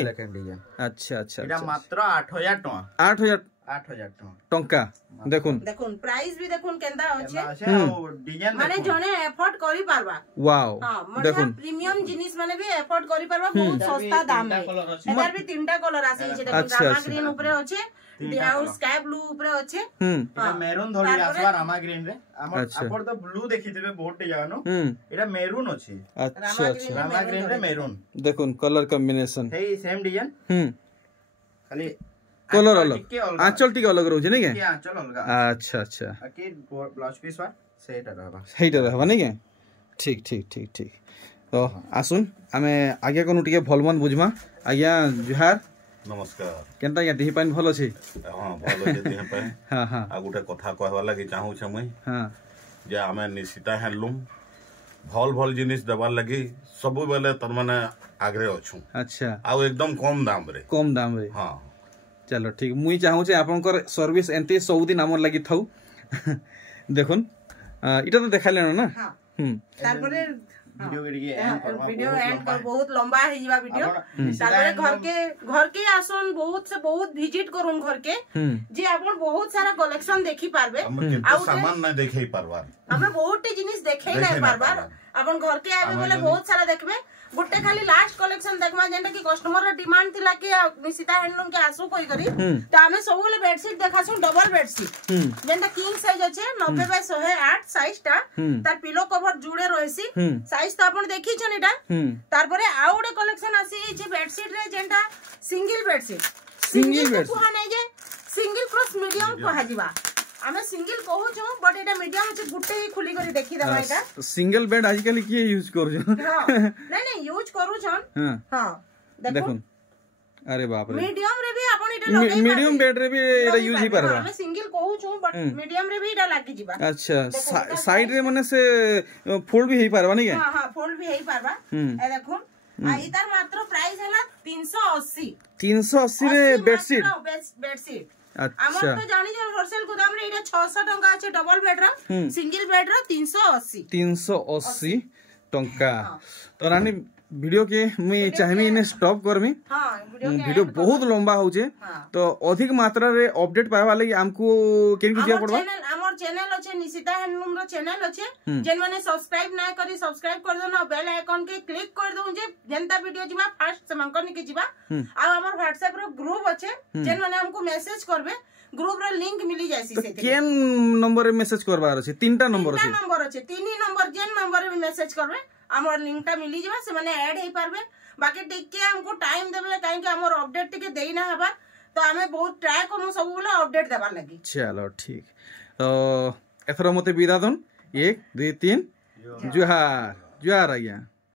अच्छा अच्छा एटा मात्र 8000 टका 8000 टका देखुन प्राइस भी देखुन केंदा होचे डिजाइन माने जने एफोर्ड करि पारबा। वाओ देखुन प्रीमियम जिनिस माने भी एफोर्ड करि पारबा बहुत सस्ता दाम में। एदार भी तीनटा कलर आसी छै देखुन रामा ग्रीन ऊपर होचे दियाउ स्काई ब्लू ऊपर होचे एटा मेरून धरि आसवा रामा ग्रीन रे आपन तो ब्लू देखिथिबे बहुत जानो एटा मेरून अछि। अच्छा अच्छा रामा ग्रीन रे मेरून देखुन कलर कॉम्बिनेशन हे सेम डिजाइन खाली कलर अलग आंचल टिके अलग रहू छै नै के आंचल अलग। अच्छा अच्छा बाकी ब्लाउज पीस वा सेटा रहबा नै के ठीक ठीक ठीक ठीक। तो आसुन हमें आगे कोन टिके भलमन बुझमा आज्ञा जुहार नमस्कार केनता या देहि पाइन भल अछि। हां भल अछि देहि पाइन। हां हां आ गुटे कथा कहवा लागि चाहू छ मई हां जे हमें निशिता हैंडलूम भल जिनिस देबार लगी सब बेले तर माने आग्रे अछु। अच्छा आ एकदम कम दाम रे हां चलो ठीक मुई चाहू छे आपनकर सर्विस एंते सब दिन हमर लागि थाउ। देखुन इटा तो देखा लेनो ना। हां तार परे वीडियो एंड कर बहुत लंबा है जीवा वीडियो तार घर के आसन बहुत से बहुत विजिट करूं घर के जे अपन बहुत सारा कलेक्शन देखि पारबे आ सामान न देखै पारबा हमें बहुत जिनिस देखे नहीं पारबा अपन घर के आबे बोले बहुत सारा देखबे गुटे खाली लास्ट कलेक्शन देखमा जेंटा कि कस्टमर रो डिमांड थिला कि निशिता हैंडलूम के आसु कोई करी तो हमें सब बोले बेडशीट देखासु डबल बेडशीट जेंटा किंग साइज अछि 90 बाय 108 साइज टा तार पिलो कवर जुड़े रहसी साइज तो अपन देखि छन एटा तार परे आउडे कलेक्शन आसी जे बेडशीट रे जेंटा सिंगल बेडशीट कोहा नै जे सिंगल क्रॉस मीडियम कोहा जिवा हमें सिंगल कहू छ बट एटा मीडियम छ गुटे ही खुली करी देखि दबा एटा सिंगल बेड आजकल की यूज करू छ नहीं यूज करू छ हां देखो अरे बाप रे मीडियम रे भी अपन एटा लगे मीडियम बेड रे भी एटा यूज ही परबा हमें सिंगल कहू छ बट मीडियम रे भी एटा लागी जिबा। अच्छा साइड रे माने से फोल्ड भी हेई परबा नहीं के हां हां फोल्ड भी हेई परबा ए देखो आ इधर मात्र प्राइस हैला 380 रे बेडशीट। अच्छा तो जानी जो होलसेल गोदाम रे एटा 600 टंका আছে डबल बेड रा सिंगल बेड रा 380 टंका। तो रानी वीडियो के मैं चाहमी इने स्टॉप करमी। हां वीडियो बहुत लंबा हो जे तो अधिक मात्रा रे अपडेट पावा लागि हमको केन किया पड़बा हमर चैनल अछि निशिता हैंडलूम रो चैनल अछि जेन माने सब्सक्राइब ना करी सब्सक्राइब कर दो ना बेल आइकन के क्लिक कर दो जे जनता वीडियो जिबा फास्ट से मंकन के जिबा आ हमर व्हाट्सएप रो ग्रुप अछि जेन माने हमको मैसेज करबे ग्रुप रो लिंक मिली जायसी से केन नंबर रे मैसेज करबार अछि तीनटा नंबर अछि तीन ही नंबर जेन नंबर रे मैसेज करबे हमर लिंक टा मिली जिबा से माने ऐड हे पारबे बाकी टिके हमको टाइम देबे काहे कि हमर अपडेट टिके देई ना हबा तो हमें बहुत ट्राई करमु सब बोले अपडेट देबार लागि। चलो ठीक तो एथरो मते विदा दन 1 2 3 जुहार जुहार आज्ञा।